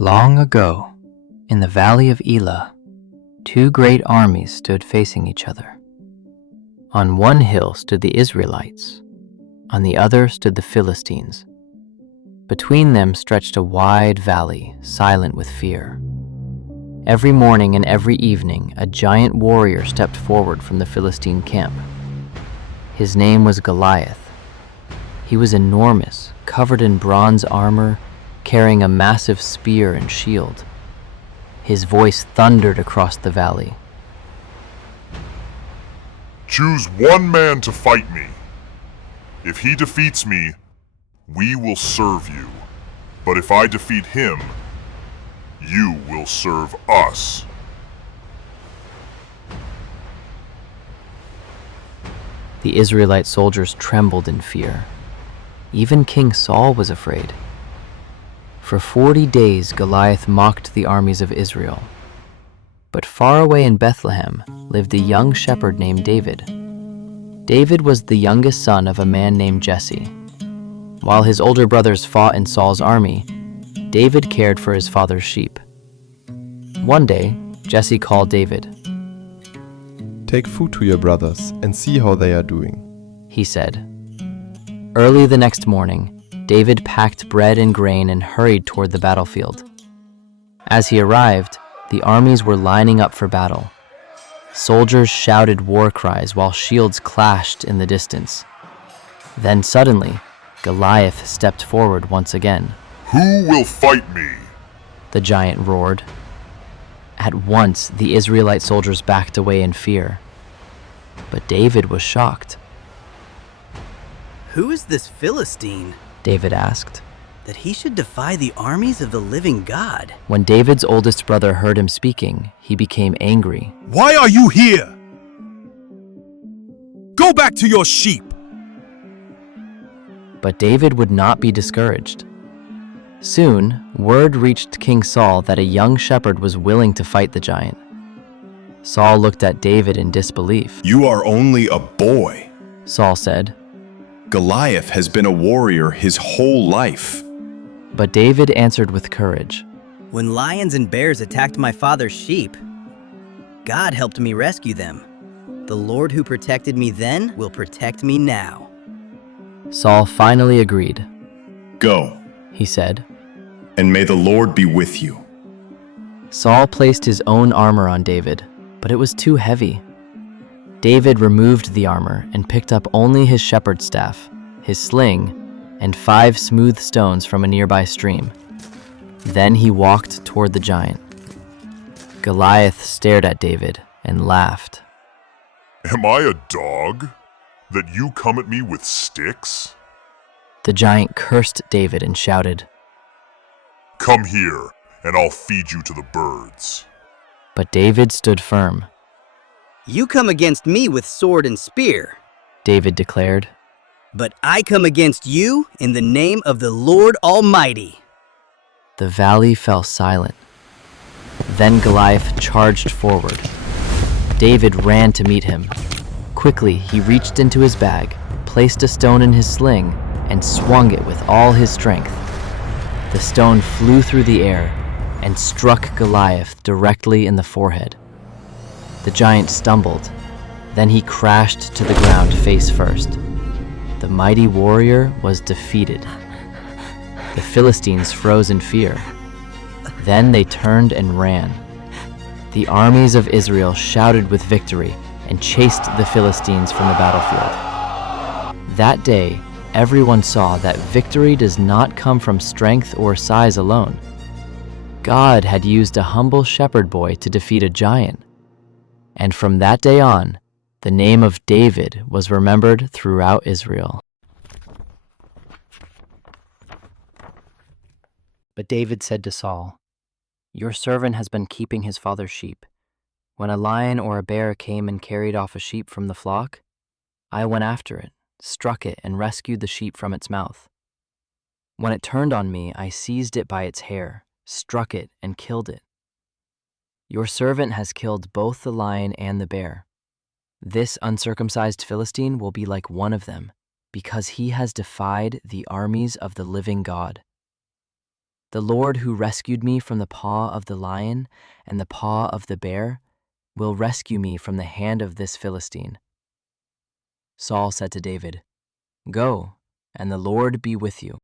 Long ago, in the valley of Elah, two great armies stood facing each other. On one hill stood the Israelites, on the other stood the Philistines. Between them stretched a wide valley, silent with fear. Every morning and every evening, a giant warrior stepped forward from the Philistine camp. His name was Goliath. He was enormous, covered in bronze armor, carrying a massive spear and shield. His voice thundered across the valley. Choose one man to fight me. If he defeats me, we will serve you. But if I defeat him, you will serve us. The Israelite soldiers trembled in fear. Even King Saul was afraid. For 40 days, Goliath mocked the armies of Israel. But far away in Bethlehem lived a young shepherd named David. David was the youngest son of a man named Jesse. While his older brothers fought in Saul's army, David cared for his father's sheep. One day, Jesse called David. "Take food to your brothers and see how they are doing," he said. Early the next morning, David packed bread and grain and hurried toward the battlefield. As he arrived, the armies were lining up for battle. Soldiers shouted war cries while shields clashed in the distance. Then suddenly, Goliath stepped forward once again. Who will fight me? The giant roared. At once, the Israelite soldiers backed away in fear. But David was shocked. "Who is this Philistine?" David asked. "That he should defy the armies of the living God." When David's oldest brother heard him speaking, he became angry. "Why are you here? Go back to your sheep." But David would not be discouraged. Soon, word reached King Saul that a young shepherd was willing to fight the giant. Saul looked at David in disbelief. "You are only a boy," Saul said. "Goliath has been a warrior his whole life." But David answered with courage. "When lions and bears attacked my father's sheep, God helped me rescue them. The Lord who protected me then will protect me now." Saul finally agreed. "Go," he said. "and may the Lord be with you." Saul placed his own armor on David, but it was too heavy. David removed the armor and picked up only his shepherd's staff, his sling, and 5 smooth stones from a nearby stream. Then he walked toward the giant. Goliath stared at David and laughed. Am I a dog that you come at me with sticks? The giant cursed David and shouted. Come here, and I'll feed you to the birds. But David stood firm. "You come against me with sword and spear," David declared. "but I come against you in the name of the Lord Almighty." The valley fell silent. Then Goliath charged forward. David ran to meet him. Quickly, he reached into his bag, placed a stone in his sling, and swung it with all his strength. The stone flew through the air and struck Goliath directly in the forehead. The giant stumbled. Then he crashed to the ground face first. The mighty warrior was defeated. The Philistines froze in fear. Then they turned and ran. The armies of Israel shouted with victory and chased the Philistines from the battlefield. That day, everyone saw that victory does not come from strength or size alone. God had used a humble shepherd boy to defeat a giant. And from that day on, the name of David was remembered throughout Israel. But David said to Saul, "Your servant has been keeping his father's sheep. When a lion or a bear came and carried off a sheep from the flock, I went after it, struck it, and rescued the sheep from its mouth. When it turned on me, I seized it by its hair, struck it, and killed it. Your servant has killed both the lion and the bear. This uncircumcised Philistine will be like one of them, because he has defied the armies of the living God." The Lord who rescued me from the paw of the lion and the paw of the bear will rescue me from the hand of this Philistine." Saul said to David, "Go, and the Lord be with you."